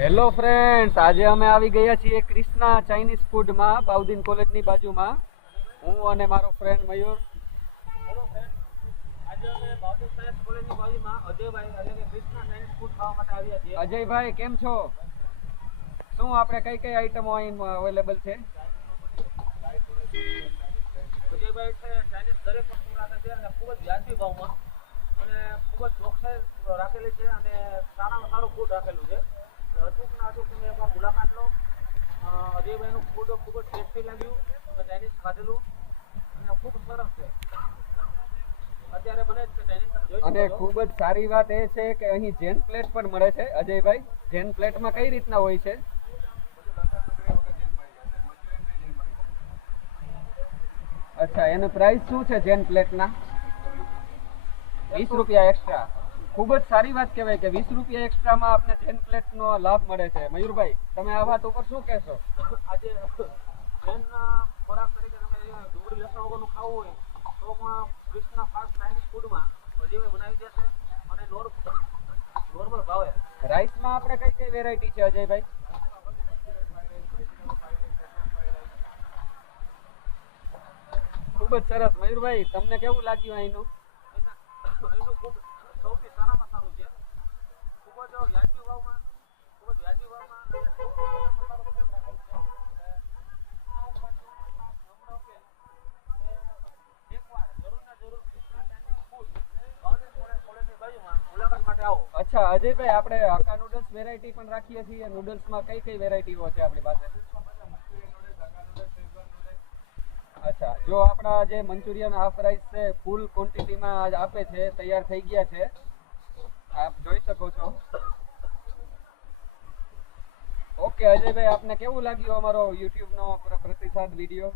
Hello friends, આજે અમે આવી ગયા છીએ ક્રિષ્ના ચાઇનીઝ ફૂડમાં, બાઉદીન કોલેજની બાજુમાં. હું અને મારો ફ્રેન્ડ મયુર. હેલો ફ્રેન્ડ, આજે અમે બાઉદીન સાયન્સ કોલેજની બાજુમાં અજયભાઈ એટલે કે ક્રિષ્ના ચાઇનીઝ ફૂડ ખાવા માટે આવ્યા છીએ. અજયભાઈ કેમ છો? શું આપણે કઈ કઈ આઈટમો અહીં અવેલેબલ છે? અજયભાઈ છે ચાઇનીઝ દરેક વસ્તુ રાખે છે અને ખૂબ જ વ્યાજબી ભાવમાં અને ખૂબ જ ચોકસાઈ રાખેલી છે અને સારામાં સારું ફૂડ રાખેલું છે. અચૂકના અચૂક તમે એકવાર મુલાકાત લો. અજયભાઈનું ફૂડ ખૂબ જ ટેસ્ટી લાગ્યું. અમે ચાઇનીઝ ખાધેલું અને ખૂબ સરસ છે. અત્યારે બને જ છે ચાઇનીઝ, તમે જોઈ અને શકો છો. ખૂબ જ સારી વાત એ છે કે અહીં જેન પ્લેટ પણ મળે છે. અજયભાઈ, જેન પ્લેટમાં કઈ રીતના હોય છે? અચ્છા, એનું પ્રાઇસ શું છે જેન પ્લેટના? 20 રૂપિયા એક્સ્ટ્રા. ખૂબ જ સારી વાત કહેવાય કે 20 રૂપિયા એક્સ્ટ્રામાં આપને જેન પ્લેટનો લાભ મળે છે. મયુરભાઈ, તમે આ વાત ઉપર શું કહેશો? આજે જૈન ખોરાક તરીકે તમે ડુંગળી લસણ વગરનું ખાવું હોય તો પણ ક્રિષ્ના ફાસ્ટ ચાઇનીઝ ફૂડમાં અજયભાઈ બનાવી દેશે અને નોર્મલ ભાવે. રાઈસમાં આપણે કઈ કઈ વેરાયટી છે અજયભાઈ? ખૂબ જ સરસ. મયુરભાઈ, તમને કેવું લાગ્યું અહીંનું? એનું ફૂડ સૌથી સારામાં સારું છે. ખૂબ જ વ્યાજબી ભાવમાં અને સૌથી સારામાં સારું ફૂડ રાખેલું છે. એકવાર જરૂર ને જરૂર ક્રિષ્ના ચાઇનીઝ ફૂડ બાઉદીન કોલેજની બાજુમાં મુલાકાત માટે આવો. અચ્છા અજયભાઈ, આપણે હક્કા નૂડલ્સ વેરાયટી પણ રાખીએ છીએ. નૂડલ્સમાં કઈ કઈ વેરાયટીઓ છે આપણી પાસે? અચ્છા, જો આપણા જે મંચુરિયન હાફ રાઈસ છે ફૂલ ક્વોન્ટિટીમાં આજ આપે છે, તૈયાર થઈ ગયા છે, આપ જોઈ શકો છો. ઓકે અજયભાઈ, આપને કેવું લાગ્યું અમારો યુટ્યુબનો પ્રતિસાદ વિડીયો?